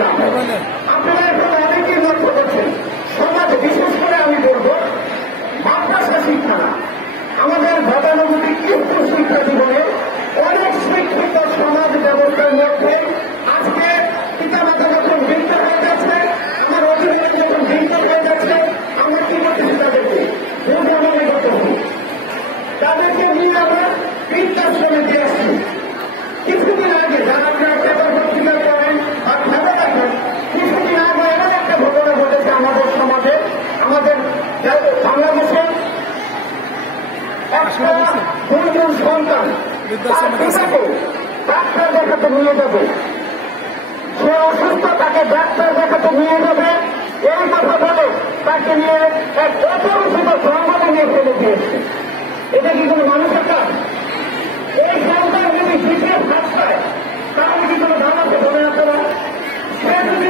না। আপনারা এখন অনেকেই লক্ষ্য করছেন সমাজে, বিশেষ করে আমি বলবো মাদ্রাসা শিক্ষা না, আমাদের গতানুগতিক উচ্চ শিক্ষা জীবনে অনেক শিক্ষিত সমাজ ব্যবস্থার মধ্যে আজকে পিতামাতা যখন বৃদ্ধ হয়ে যাচ্ছে, আমার অভিভাবক যখন বৃদ্ধ হয়ে যাচ্ছে, আমরা কি করতেছি তাদেরকে বোঝানো করতেছি, তাদেরকে নিয়ে আমরা বৃদ্ধাশ্রমে দিয়ে আসছি। কিছুদিন আগে যারা আপনারা পেপার পত্রিকা করেন আর ভেবে দেখেন, কিছুদিন আগে এমন একটা ঘটনা ঘটেছে আমাদের সমাজে, আমাদের বাংলাদেশে একটা দুইজন সন্তান তার পিতাকে ডাক্তার দেখাতে নিয়ে যাবে, সে অসুস্থ, তাকে ডাক্তার দেখাতে নিয়ে যাবে, এই কথা বলে তাকে নিয়ে এক অপরিচিত জঙ্গলে নিয়ে ফেলে দিয়েছে। এটা কি কোনো মানুষের কাজ? এই সন্তান যদি দ্বিতীয় ভাত পায় তাহলে কি কোনো দাম আছে বলে আপনারা? সে যদি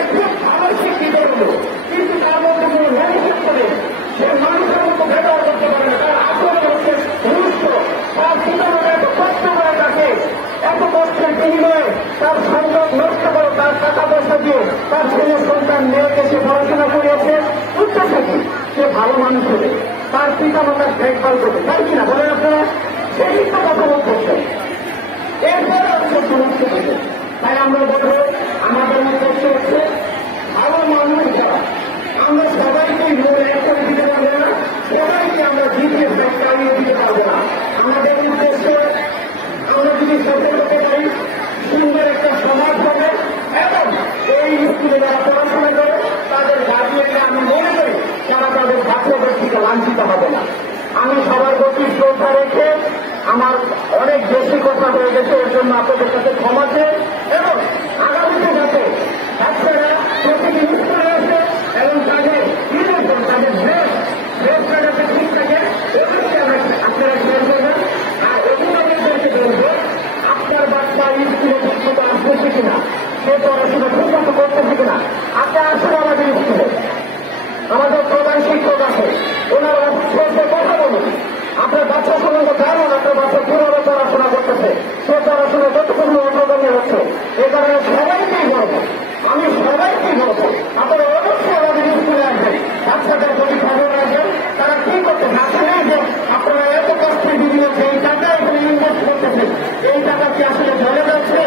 একটু ভালো শিক্ষিত হলো, কিন্তু তার মধ্যে কোনো মনুষ্যত্ব নেই, সে মানুষের মতো ব্যবহার করতে পারে না, তার আসলে হচ্ছে দুষ্ট, তার পিতামাতা এত কষ্ট করে তাকে এত কষ্টের বিনিময়ে তার সম্পদ নষ্ট করে, তার টাকা পয়সা দিয়ে তার ছেলে সন্তান মেয়েকে সে পড়াশোনা করিয়েছে, উদ্দেশ্য কি? সে ভালো মানুষ হবে, তার পিতামাতার দেখভাল করবে, তাই কিনা বলেন আপনারা? সেই তো কথা বলছেন। এরপরে হচ্ছে সমস্ত কিছু। তাই আমরা বলবো আমাদের মধ্যে হচ্ছে ভালো মানুষ যারা, আমরা সবাইকে মনে এক করে দিতে পারবো না, সবাইকে আমরা দ্বিতীয় ভাগ চালিয়ে দিতে পারবো না। আমাদের উদ্দেশ্য আমরা যদি সচেতন হতে পারি, সুন্দর একটা সমাজ হবে এবং এই স্কুলে যারা পড়াশোনা করে তাদের গার্জিয়ানকে আমি মনে করি তারা তাদের বাচ্চাদের থেকে লাঞ্ছিত হবে না। আমি সবার প্রতি শ্রদ্ধা রেখে আমার অনেক বেশি কথা হয়ে গেছে, এর জন্য আপনাদের সাথে ক্ষমা চেয়ে, এবং আগামীতে যাতে বাচ্চারা প্রতিদিন স্কুলে আসে এবং তাদের ইউনিফর্ম, তাদের ড্রেসটা যাতে ঠিক থাকে, এগুলোকে আপনারা খেয়াল করবেন। আর অভিভাবকদেরকে বলবো আপনার বাচ্চা স্কুলে ঠিক মতো আসতেছে কিনা, সে পড়াশোনা ঠিক মতো করতেছে কিনা, আপনার আসলে আমাদের স্কুলে আমাদের প্রধান শিক্ষক আছে, ওনারা কথা বলুন, আপনার বাচ্চা সম্বন্ধে জানুন, আপনার বাচ্চা কিভাবে পড়াশোনা করতেছে, সে পড়াশোনা কতটুকু অগ্রগতি হচ্ছে। এ কারণে সবাইকেই বলবো, আমি সবাইকেই বলবো আপনারা অবশ্যই আমাদের স্কুলে আসবেন, বাচ্চাদের প্রতি খবর রাখবেন তারা কি করতে আসলে যে আপনারা এত কষ্টের বিনিময়ে এই টাকা এখানে ইনভেস্ট করতেছেন, এই টাকা কি আসলে চলে যাচ্ছে,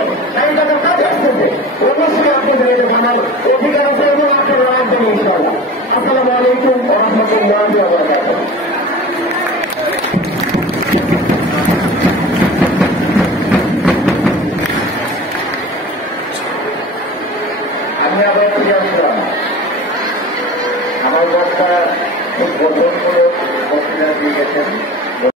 এই টাকা কাজে আসতেছে, অবশ্যই আপনাদের এটা জানার অধিকার আছে এবং আপনারা রাখবেন ইনশাআল্লাহ। আসসালামু আলাইকুম ওয়া রাহমাতুল্লাহি ওয়া বারাকাতুহু। আমি আবার ফিরে আসলাম। আমার বক্তা খুব গঠন করে বক্তৃতা দিয়ে গেছেন।